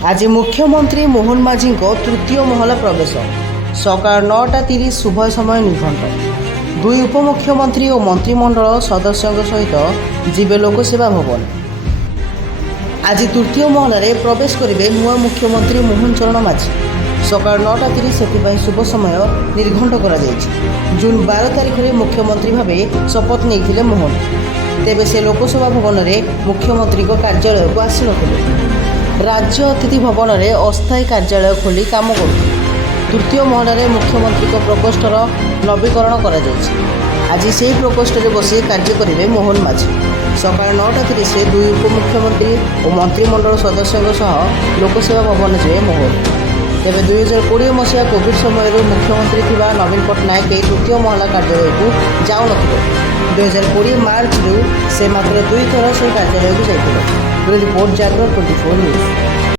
आज मुख्यमंत्री मोहन माझी तृतीय महला प्रवेश सकाळ 9:30 शुभ समय निर्घंट दुई उपमुख्यमंत्री और मंत्रिमंडल सदस्यों सहित जीवे लोकसेवा भवन। आज तृतीय महलार प्रवेश करेंगे नुआ मुख्यमंत्री मोहन चरण माझी सकाळ 9:30 से शुभ समय निर्घंट कर जून 12 तारिख में मुख्यमंत्री भाव शपथ नहीं मोहन। तेबे से लोकसभा भवन में मुख्यमंत्री कार्यालय को आसी नथिले। राज्य अतिथि भवन में अस्थायी कार्यालय खोली काम कर तृतीय महलार मुख्यमंत्री प्रकोष्ठर नवीकरण कर आज से प्रकोष्ठ में बसी कार्य करेंगे मोहन माझी। सकाळ 9:30 से दुई उपमुख्यमंत्री और मंत्रिमंडल सदस्यों सह लोकसेवा भवन जाए मोहन। तेज 2020 मसीहा कोविड समय मुख्यमंत्री थी नवीन पट्टनायक तृतीय महला कार्यालय को जाऊ न 2020 मार्च से मात्र 2 थर से कार्यालय को जाते। रिपोर्ट जागरण 24 न्यूज।